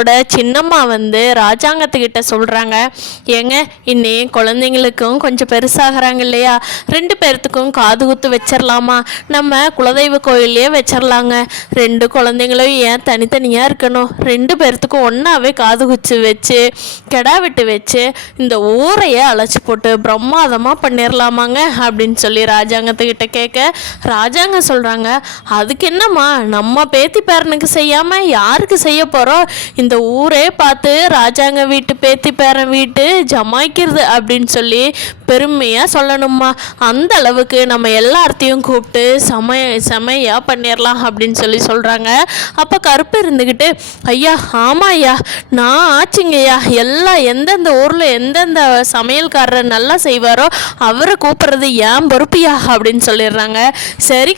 கருப்போட சின்னம்மா வந்து ராஜாங்கத்துக்கிட்ட சொல்கிறாங்க, ஏங்க இன்னும் குழந்தைங்களுக்கும் கொஞ்சம் பெருசாகிறாங்க இல்லையா, 2 பேர்த்துக்கும் காது குத்து வச்சிடலாமா, நம்ம குலதெய்வ கோயிலே வச்சிடலாங்க, 2 குழந்தைங்களும் ஏன் தனித்தனியாக இருக்கணும், 2 பேர்த்துக்கும் ஒன்றாவே காது குச்சி வச்சு கெடா விட்டு வச்சு இந்த ஊரையே அழைச்சி போட்டு பிரம்மாதமாக பண்ணிடலாமாங்க அப்படின்னு சொல்லி ராஜாங்கத்துக்கிட்ட கேட்க, ராஜாங்க சொல்கிறாங்க, அதுக்கு என்னம்மா நம்ம பேத்தி பேரனுக்கு செய்யாமல் யாருக்கு செய்ய போகிறோம், இந்த ஊரே பார்த்து ராஜாங்க வீட்டு பேத்தி பேரன் வீட்டு ஜமாய்க்கிறது அப்படின்னு சொல்லி பெருமையாக சொல்லணுமா, அந்த அளவுக்கு நம்ம எல்லார்த்தையும் கூப்பிட்டு செமையாக பண்ணிடலாம் அப்படின்னு சொல்லி சொல்கிறாங்க. அப்போ கருப்பு இருந்துக்கிட்டு, ஐயா ஆமாம் ஐயா நான் ஆச்சுங்கய்யா, எல்லாம் எந்தெந்த ஊரில் எந்தெந்த சமையல்காரர் நல்லா செய்வாரோ அவரை கூப்பிட்றது ஏன் பொறுப்பியா அப்படின்னு சொல்லிடுறாங்க. சரி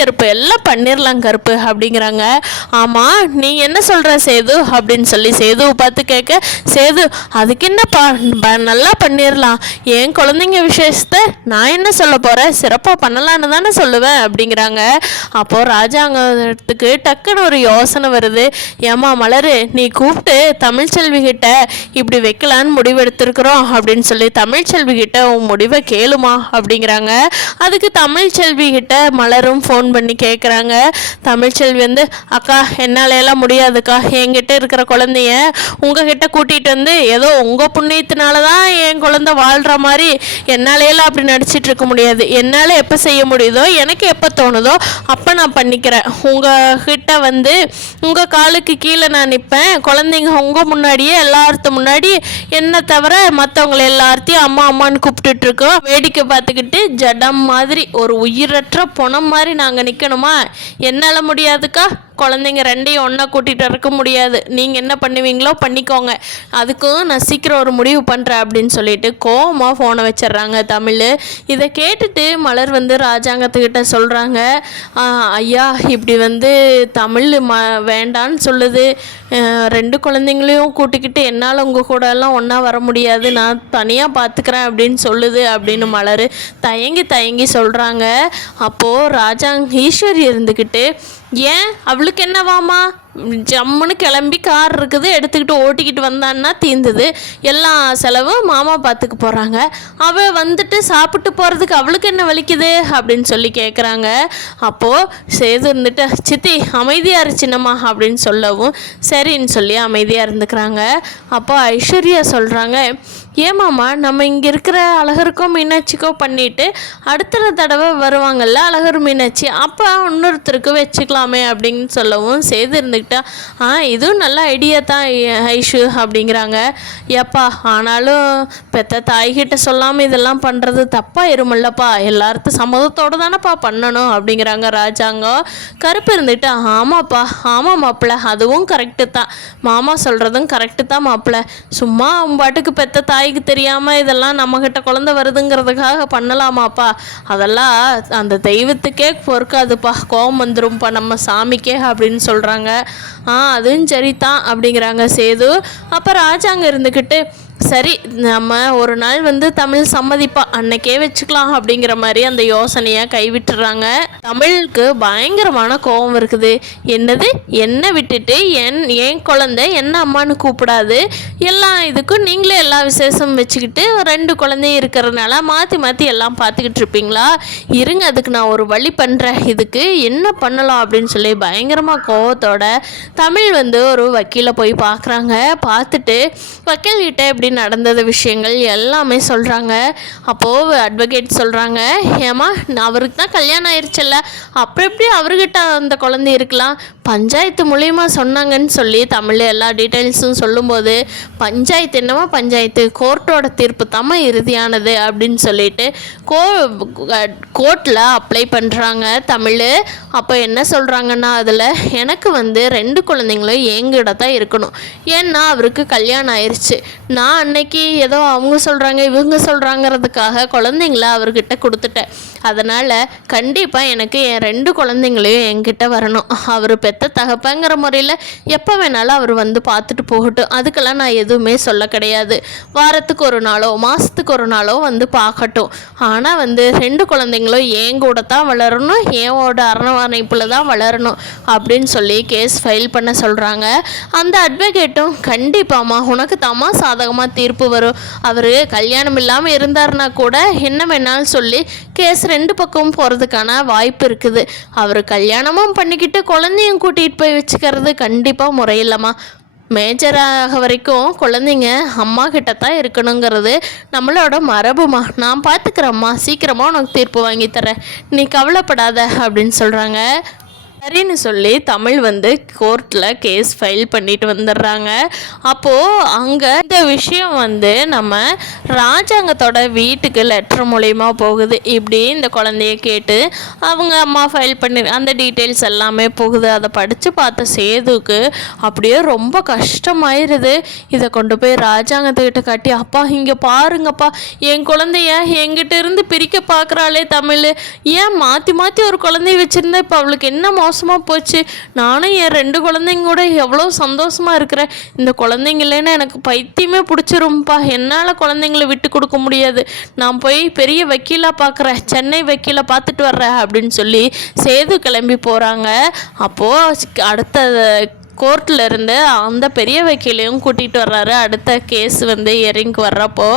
கருப்பு எல்லாம் பண்ணிடலாம் கருப்பு அப்படிங்கிறாங்க. ஆமாம் நீங்கள் என்ன சொல்கிற சேது அப்படின்னு சொல்லி சேதுவை பார்த்து கேட்க, சேது அதுக்கு என்னப்பா நல்லா பண்ணிடலாம், என் குழந்தைங்க விசேஷத்தை நான் என்ன சொல்ல போகிறேன், சிறப்பாக பண்ணலான்னு தானே சொல்லுவேன் அப்படிங்கிறாங்க. அப்போது ராஜாங்கத்துக்கு டக்குன்னு ஒரு யோசனை வருது, ஏமா மலரு நீ கூப்பிட்டு தமிழ்ச்செல்வி கிட்ட இப்படி வைக்கலான்னு முடிவெடுத்திருக்கிறோம் அப்படின்னு சொல்லி தமிழ்ச்செல்வி கிட்ட உன் முடிவை கேளுமா அப்படிங்கிறாங்க. அதுக்கு தமிழ்ச்செல்வி கிட்ட மலரும் ஃபோன் பண்ணி கேட்குறாங்க. தமிழ்ச்செல்வி வந்து, அக்கா என்னால் எல்லாம் முடியாதுக்கா, என்கிட்ட இருக்கிற குழந்தைய உங்ககிட்ட கூட்டிகிட்டு வந்து ஏதோ உங்கள் புண்ணியத்தினால தான் என் குழந்தை வாழ்கிற மாதிரி என்னாலேலாம் அப்படி நடிச்சிட்டு இருக்க முடியாது, என்னால் எப்போ செய்ய முடியுதோ எனக்கு எப்போ தோணுதோ அப்போ நான் பண்ணிக்கிறேன், உங்ககிட்ட வந்து உங்கள் காலுக்கு கீழே நான் நிற்பேன், குழந்தைங்க உங்கள் முன்னாடியே எல்லார்த்து முன்னாடி என்னை தவிர மற்றவங்களை எல்லார்த்தையும் அம்மா அம்மான்னு கூப்பிட்டுட்ருக்கோம், வேடிக்கை பார்த்துக்கிட்டு ஜடம் மாதிரி ஒரு உயிரற்ற பொணம் மாதிரி நாங்கள் நிற்கணுமா, என்னால் முடியாதுக்கா, குழந்தைங்க 2ஐயும் ஒன்றா கூட்டிகிட்டு இருக்க முடியாது, நீங்கள் என்ன பண்ணுவீங்களோ பண்ணிக்கோங்க, அதுக்கும் நான் சீக்கிரம் ஒரு முடிவு பண்ணுறேன் அப்படின்னு சொல்லிட்டு கோவமாக ஃபோனை வச்சிடுறாங்க தமிழ். இதை கேட்டுட்டு மலர் வந்து ராஜாங்கத்துக்கிட்ட சொல்கிறாங்க, ஐயா இப்படி வந்து தமிழ் வேண்டான்னு சொல்லுது, 2 குழந்தைங்களையும் கூட்டிக்கிட்டு என்னால் உங்கள் கூட எல்லாம் ஒன்றா வர முடியாது, நான் தனியாக பார்த்துக்கிறேன் அப்படின்னு சொல்லுது அப்படின்னு மலர் தயங்கி சொல்கிறாங்க. அப்போது ஈஸ்வரி இருந்துக்கிட்டு, ஏன் அவளுக்கு என்னவாமா, ஜம்முன்னு கிளம்பி கார் இருக்குது எடுத்துக்கிட்டு ஓட்டிக்கிட்டு வந்தான்னா தீர்ந்தது, எல்லா செலவும் மாமா பார்த்துக்க போகிறாங்க, அவள் வந்துட்டு சாப்பிட்டு போகிறதுக்கு அவளுக்கு என்ன வலிக்குது அப்படின்னு சொல்லி கேட்குறாங்க. அப்போது சேது இருந்துட்டு, சித்தி அமைதியாக இருச்சின்னம்மா அப்படின்னு சொல்லவும் சரின்னு சொல்லி அமைதியாக இருந்துக்கிறாங்க. அப்போ ஐஸ்வர்யா சொல்கிறாங்க, ஏமாம்மா நம்ம இங்கே இருக்கிற அழகருக்கோ மீனாட்சிக்கோ பண்ணிவிட்டு அடுத்த தடவை வருவாங்கள்ல அழகர் மீனாட்சி, அப்போ இன்னொருத்தருக்கு வச்சுக்கலாமே அப்படின்னு சொல்லவும் சேது இருந்துக்கிட்டா, இதுவும் நல்ல ஐடியா தான் ஐஷு அப்படிங்கிறாங்க. ஏப்பா ஆனாலும் பெத்த தாய்கிட்ட சொல்லாமல் இதெல்லாம் பண்ணுறது தப்பாக இருமில்லப்பா, எல்லார்த்தும் சம்மதத்தோடு தானேப்பா பண்ணணும் அப்படிங்கிறாங்க ராஜாங்கம். கருப்பு இருந்துட்டு, ஆமாப்பா ஆமாம் மாப்பிள்ள அதுவும் கரெக்டு தான், மாமா சொல்கிறதும் கரெக்டு தான் மாப்பிள்ள, சும்மா பாட்டுக்கு பெத்த தாய்க்கு தெரியாமல் இதெல்லாம் நம்மக்கிட்ட குழந்தை வருதுங்கிறதுக்காக பண்ணலாமாப்பா, அதெல்லாம் அந்த தெய்வத்துக்கே பொறுக்காதுப்பா, கோபம் வந்துரும்ப்பா நம்ம சாமிக்கே அப்படின்னு சொல்கிறாங்க. அதுவும் சரிதான் அப்படிங்கிறாங்க சேது. அப்போ ராஜாங்க இருந்துக்கிட்டு, சரி நம்ம ஒரு நாள் வந்து தமிழ் சம்மதிப்பா அன்னைக்கே வச்சுக்கலாம் அப்படிங்கிற மாதிரி அந்த யோசனையை கைவிட்டுறாங்க. தமிழுக்கு பயங்கரமான கோபம் இருக்குது, என்னது என்னை விட்டுட்டு என் குழந்தை என்ன அம்மானு கூப்பிடாது, எல்லா இதுக்கும் நீங்களே எல்லா விசேஷம் வச்சுக்கிட்டு 2 குழந்தையும் இருக்கிறதுனால மாற்றி எல்லாம் பார்த்துக்கிட்டு இருப்பீங்களா, இருங்க அதுக்கு நான் ஒரு வழி பண்ணுறேன், இதுக்கு என்ன பண்ணலாம் அப்படின்னு சொல்லி பயங்கரமாக கோபத்தோட தமிழ் வந்து ஒரு வக்கீலை போய் பார்க்குறாங்க. பார்த்துட்டு வக்கீல்கிட்ட எப்படி நடந்தது விஷயங்கள் எல்லாமே சொல்கிறாங்க. அப்போது அட்வொகேட் சொல்கிறாங்க, ஏமா அவருக்கு தான் கல்யாணம் ஆயிடுச்சுல்ல, அப்புறம் எப்படி அவர்கிட்ட அந்த குழந்தை இருக்கலாம், பஞ்சாயத்து மூலியமாக சொன்னாங்கன்னு சொல்லி தமிழ் எல்லா டீட்டெயில்ஸும் சொல்லும்போது, பஞ்சாயத்து என்னமா பஞ்சாயத்து, கோர்ட்டோட தீர்ப்பு தாம்மா இறுதியானது அப்படின்னு சொல்லிட்டு கோர்ட்டில் அப்ளை பண்ணுறாங்க தமிழ். அப்போ என்ன சொல்கிறாங்கன்னா, அதில் எனக்கு வந்து 2 குழந்தைங்களும் எங்கிட்ட தான் இருக்கணும், ஏன்னா அவருக்கு கல்யாணம் ஆயிடுச்சு, நான் நான் அன்னைக்கு ஏதோ அவங்க சொல்கிறாங்க இவங்க சொல்கிறாங்கிறதுக்காக குழந்தைங்கள அவர்கிட்ட கொடுத்துட்டேன். அதனால் கண்டிப்பாக எனக்கு என் 2 குழந்தைங்களையும் என்கிட்ட வரணும். அவர் பெத்த தகப்பங்கிற முறையில் எப்போ வேணாலும் அவர் வந்து பார்த்துட்டு போகட்டும். அதுக்கெல்லாம் நான் எதுவுமே சொல்ல கிடையாது. வாரத்துக்கு ஒரு நாளோ மாதத்துக்கு ஒரு நாளோ வந்து பார்க்கட்டும். ஆனால் வந்து 2 குழந்தைங்களும் என் கூட தான் வளரணும், என்னோட அரவணைப்பில் தான் வளரணும் அப்படின்னு சொல்லி கேஸ் ஃபைல் பண்ண சொல்கிறாங்க. அந்த அட்வொகேட்டும் கண்டிப்பாம்மா உனக்கு தாம்மா சாதகமாக தீர்ப்பு வரும். அவர் கல்யாணம் இல்லாமல் இருந்தார்னா கூட என்ன வேணாலும் சொல்லி கேஸ் 2 பக்கமும் போகிறதுக்கான வாய்ப்பு இருக்குது. அவர் கல்யாணமும் பண்ணிக்கிட்டு குழந்தையும் கூட்டிகிட்டு போய் வச்சுக்கிறது கண்டிப்பாக முறையில்லைம்மா. மேஜராக வரைக்கும் குழந்தைங்க அம்மா கிட்ட தான் இருக்கணுங்கிறது நம்மளோட மரபுமா. நான் பார்த்துக்கிறேம்மா, சீக்கிரமாக உனக்கு தீர்ப்பு வாங்கி தரேன், நீ கவலைப்படாத அப்படின்னு சொல்கிறாங்க. சரின்னு சொல்லி தமிழ் வந்து கோர்ட்டில் கேஸ் ஃபைல் பண்ணிட்டு வந்துடுறாங்க. அப்போது அங்கே இந்த விஷயம் வந்து நம்ம ராஜாங்கத்தோட வீட்டுக்கு லெட்டர் மூலயமா போகுது. இப்படி இந்த குழந்தைய கேட்டு அவங்க அம்மா ஃபைல் பண்ணி அந்த டீட்டெயில்ஸ் எல்லாமே போகுது. அதை படித்து பார்த்த சேதுக்கு அப்படியே ரொம்ப கஷ்டமாயிருது. இதை கொண்டு போய் ராஜாங்கத்துக்கிட்ட காட்டி, அப்பா இங்கே பாருங்கப்பா, என் குழந்தைய என்கிட்ட இருந்து பிரிக்க பார்க்குறாளே தமிழ், ஏன் மாற்றி மாற்றி ஒரு குழந்தைய வச்சுருந்தா இப்போ அவளுக்கு என்ன மோசமாக போச்சு. நானும் என் 2 குழந்தைங்க கூட எவ்வளோ சந்தோஷமாக இருக்கிறேன். இந்த குழந்தைங்களேன்னு எனக்கு பைத்தியமே பிடிச்சிரும்ப்பா. என்னால் குழந்தைங்கள விட்டு கொடுக்க முடியாது. நான் போய் பெரிய வக்கீலாக பார்க்குறேன், சென்னை வக்கீலை பார்த்துட்டு வர்றேன் அப்படின்னு சொல்லி சேது கிளம்பி போகிறாங்க. அப்போது அடுத்த கோர்ட்டில் இருந்து அந்த பெரிய வக்கீலையும் கூட்டிகிட்டு வர்றாரு. அடுத்த கேஸ் வந்து இறங்கி வர்றப்போ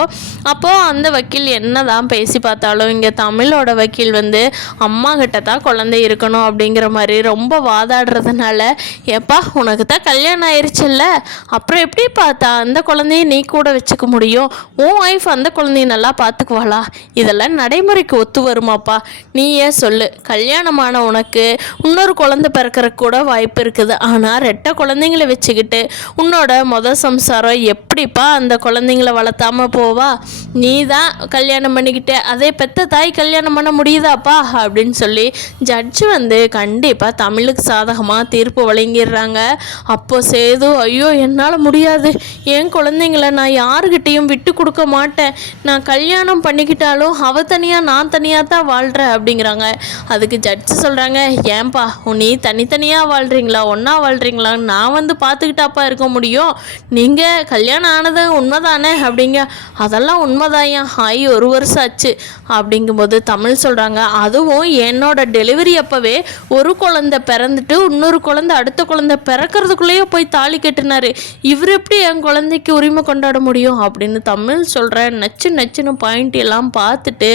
அப்போது அந்த வக்கீல் என்ன தான் பேசி பார்த்தாலும் இங்கே தமிழோட வக்கீல் வந்து அம்மா கிட்ட தான் குழந்தை இருக்கணும் அப்படிங்கிற மாதிரி ரொம்ப வாதாடுறதுனால, ஏப்பா உனக்கு தான் கல்யாணம் ஆயிடுச்சுல்ல, அப்புறம் எப்படி பார்த்தா அந்த குழந்தைய நீ கூட வச்சுக்க முடியும்? உன் ஒய்ஃப் அந்த குழந்தைய நல்லா பார்த்துக்குவாளா? இதெல்லாம் நடைமுறைக்கு ஒத்து வருமாப்பா? நீ ஏன் சொல்லு. கல்யாணமான உனக்கு இன்னொரு குழந்தை பிறக்கிறதுக்கு கூட வாய்ப்பு இருக்குது. ஆனால் 2 குழந்தைங்களை வச்சுக்கிட்டு உன்னோட சம்சாரம் எப்படிப்பா அந்த குழந்தைங்கள வளர்த்தாம போவா? நீ தான் கல்யாணம் பண்ணிக்கிட்ட, அதே பெத்த தாய் கல்யாணம் பண்ண முடியுதாப்பா அப்படின்னு சொல்லி ஜட்ஜு வந்து கண்டிப்பாக தமிழுக்கு சாதகமாக தீர்ப்பு வழங்கிடுறாங்க. அப்போ சேது, ஐயோ என்னால் முடியாது, என் குழந்தைங்கள நான் யாருக்கிட்டையும் விட்டு கொடுக்க மாட்டேன், நான் கல்யாணம் பண்ணிக்கிட்டாலும் அவ தனியாக நான் தனியாக தான் வாழ்கிறேன் அப்படிங்கிறாங்க. அதுக்கு ஜட்ஜு சொல்கிறாங்க, ஏன்பா நீ தனித்தனியாக வாழ்கிறீங்களா ஒன்றா வாழ்கிறீங்களா, நான் வந்து பார்த்துக்கிட்டாப்பா இருக்க முடியும், நீங்கள் கல்யாணம் ஆனது உண்மைதானே அப்படிங்க. அதெல்லாம் உண்மைதாயா, ஆகி 1 வருஷம் ஆச்சு அப்படிங்கும்போது தமிழ் சொல்கிறாங்க, அதுவும் என்னோட டெலிவரி அப்போவே ஒரு குழந்தை பிறந்துட்டு இன்னொரு குழந்தை அடுத்த குழந்தை பிறக்கிறதுக்குள்ளேயே போய் தாலி கட்டினாரு, இவர் எப்படி என் குழந்தைக்கு உரிமை கொண்டாட முடியும் அப்படின்னு தமிழ் சொல்கிறேன். நச்சுன்னு பாயிண்ட் எல்லாம் பார்த்துட்டு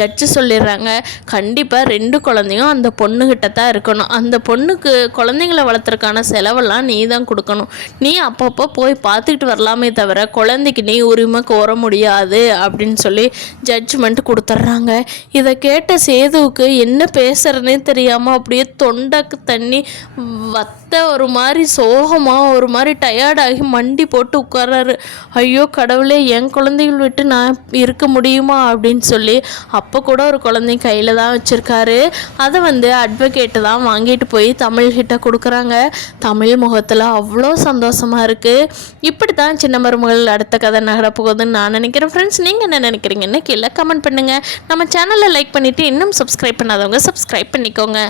ஜட்ஜு சொல்லிடுறாங்க, கண்டிப்பாக 2 குழந்தையும் அந்த பொண்ணுக்கிட்ட தான் இருக்கணும், அந்த பொண்ணுக்கு குழந்தைங்களை வளர்த்துறதுக்கான செலவெல்லாம் நீ தான் கொடுக்கணும், நீ அப்பப்போ போய் பார்த்துக்கிட்டு வரலாமே தவிர குழந்தைக்கு நீ உரிமை கோர முடியாது அப்படின்னு சொல்லி ஜட்ஜ்மெண்ட் கொடுத்துட்றாங்க. இதை கேட்ட சேதுவுக்கு என்ன பேசுறதுனே தெரியாமல் அப்படியே தொண்டைக்கு தண்ணி ஒரு மாதிரி சோகமாக ஒரு மாதிரி டயர்டாகி மண்டி போட்டு உட்கார்றாரு. ஐயோ கடவுளே, என் குழந்தைகள் விட்டு நான் இருக்க முடியுமா அப்படின்னு சொல்லி அப்போ கூட ஒரு குழந்தை கையில் தான் வச்சுருக்காரு. அதை வந்து அட்வொகேட்டு தான் வாங்கிட்டு போய் தமிழ்கிட்ட கொடுக்குறாங்க. தமிழ் முகத்தில் அவ்வளோ சந்தோஷமாக இருக்குது. இப்படி தான் சின்ன மருமகள் அடுத்த கதை நகரப்போகுதுன்னு நான் நினைக்கிறேன். ஃப்ரெண்ட்ஸ், நீங்கள் என்ன நினைக்கிறீங்கன்னு கீழே கமெண்ட் பண்ணுங்கள். நம்ம சேனலை லைக் பண்ணிவிட்டு இன்னும் சப்ஸ்கிரைப் பண்ணாதவங்க சப்ஸ்கிரைப் பண்ணிக்கோங்க.